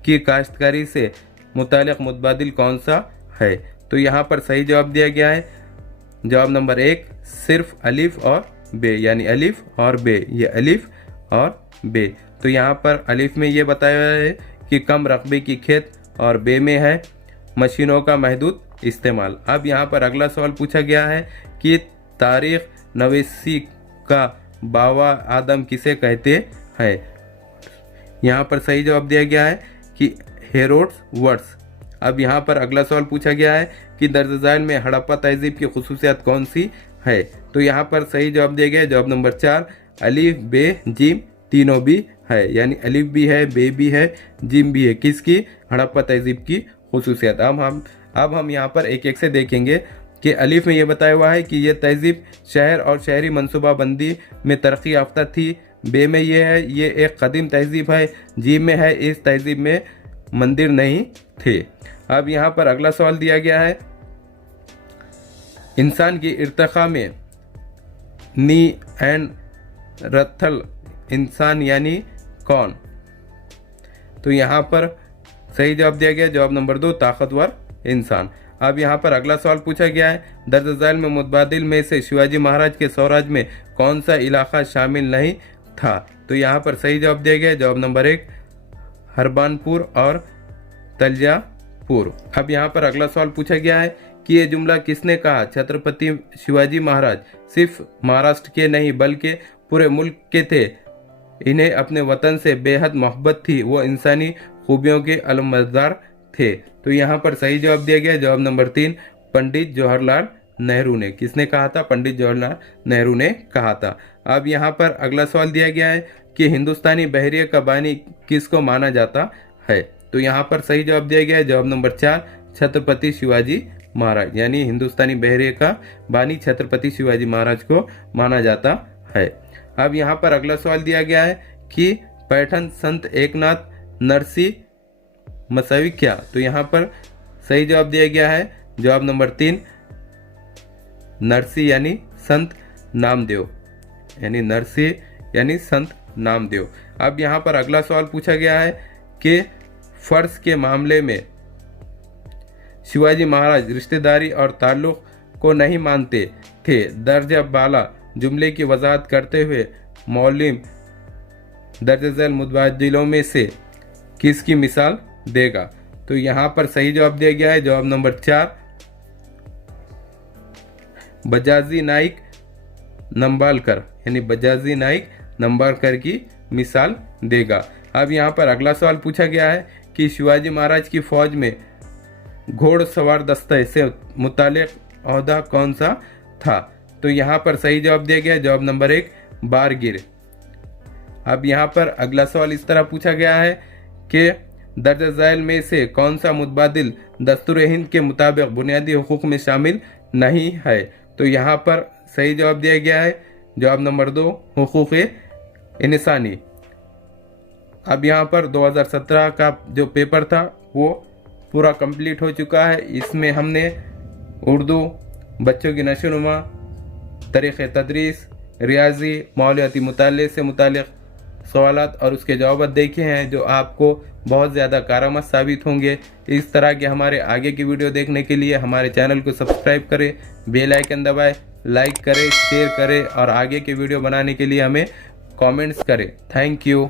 की काश्तकारी से मुतालिक मुतबादिल कौन सा है? तो यहाँ पर सही जवाब दिया गया है जवाब नंबर 1, सिर्फ अलिफ और बे, यानी अलिफ और बे, ये अलिफ और बे। तो यहाँ पर अलिफ में ये बताया है कि कम रकबे की खेत और बे में है मशीनों का महदूद इस्तेमाल। अब यहाँ पर अगला सवाल पूछा गया है कि तारीख नवीसी का बाबा आदम किसे कहते हैं? यहाँ पर सही जवाब दिया गया है कि हेरोड्स वर्ड्स। अब यहाँ पर अगला सवाल पूछा गया है कि दर्ज झैल में हड़प्पा तहजीब की खुसूसियत कौन सी है? तो यहाँ पर सही जवाब दिया गया है जवाब नंबर 4, अलिफ बे जिम तीनों भी है, यानी अलिफ भी है, बे भी है, जिम भी है। किसकी? हड़प्पा तहजीब की खुसूसियत। अब हम यहाँ पर एक एक से देखेंगे कि अलिफ में ये बताया हुआ है कि ये तहजीब शहर और शहरी मनसूबाबंदी में तरक्की याफ्ता थी। बे में ये है, ये एक कदीम तहजीब है। जीम में है, इस तहजीब में मंदिर नहीं थे। अब यहाँ पर अगला सवाल दिया गया है, इंसान की इर्तिका में नी एंड रथल इंसान यानी कौन? तो यहाँ पर सही जवाब दिया गया जवाब नंबर 2, ताकतवर इंसान। अब यहाँ पर अगला सवाल पूछा गया है, दर्ज झैल में मुतबादिल में से शिवाजी महाराज के स्वराज में कौन सा इलाका शामिल नहीं था? तो यहाँ पर सही जवाब दिया गया जवाब नंबर 1, हरबानपुर और तलजापुर। अब यहाँ पर अगला सवाल पूछा गया है कि ये जुमला किसने कहा? छत्रपति शिवाजी महाराज सिर्फ महाराष्ट्र के नहीं बल्कि पूरे मुल्क के थे। इन्हें अपने वतन से बेहद मोहब्बत थी, वो इंसानी खूबियों के अलमदार थे। तो यहाँ पर सही जवाब दिया गया जवाब नंबर 3, पंडित जवाहरलाल नेहरू ने। किसने कहा था? पंडित जवाहरलाल नेहरू ने कहा था। अब यहाँ पर अगला सवाल दिया गया है कि हिंदुस्तानी बहरिया का बानी किसको माना जाता है? तो यहाँ पर सही जवाब दिया गया है जवाब नंबर 4, छत्रपति शिवाजी महाराज, यानी हिंदुस्तानी बहरिया का बानी छत्रपति शिवाजी महाराज को माना जाता है। अब यहाँ पर अगला सवाल दिया गया है कि पैठन संत एकनाथ नरसी मसवी क्या? तो यहाँ पर सही जवाब दिया गया है जवाब नंबर 3, नरसी यानी संत नामदेव, यानी नरसी यानी संत नामदेव। अब यहाँ पर अगला सवाल पूछा गया है कि फर्ज के मामले में शिवाजी महाराज रिश्तेदारी और ताल्लुक को नहीं मानते थे। दर्जा बाला जुमले की वजाहत करते हुए मौलिम दर्ज झैल मुतबादिलों में से किसकी मिसाल देगा? तो यहाँ पर सही जवाब दिया गया है जवाब नंबर 4, बजाजी नाइक नंबालकर, यानी बजाजी नाइक नंबालकर की मिसाल देगा। अब यहाँ पर अगला सवाल पूछा गया है कि शिवाजी महाराज की फौज में घोड़सवार दस्ते से मुतालिक ओहदा कौन सा था? तो यहाँ पर सही जवाब दिया गया जवाब नंबर 1, बारगिर। अब यहाँ पर अगला सवाल इस तरह पूछा गया है कि दर्ज झैल में से कौन सा मुतबादिल दस्तूर हिंद के मुताबिक बुनियादी हुकूक में शामिल नहीं है? तो यहाँ पर सही जवाब दिया गया है जवाब नंबर 2, हुकूक इंसानी। अब यहाँ पर 2017 का जो पेपर था वो पूरा कंप्लीट हो चुका है। इसमें हमने उर्दू, बच्चों की नशोनुमा, तरीक़े तदरीस, रियाजी, माहौलियाती मुताले से मुतालिक सवालात और उसके जवाब देखे हैं जो आपको बहुत ज़्यादा कारामद साबित होंगे। इस तरह के हमारे आगे की वीडियो देखने के लिए हमारे चैनल को सब्सक्राइब करें, बेल आइकन दबाएं, लाइक करें, शेयर करें और आगे की वीडियो बनाने के लिए हमें कमेंट्स करें। Thank you.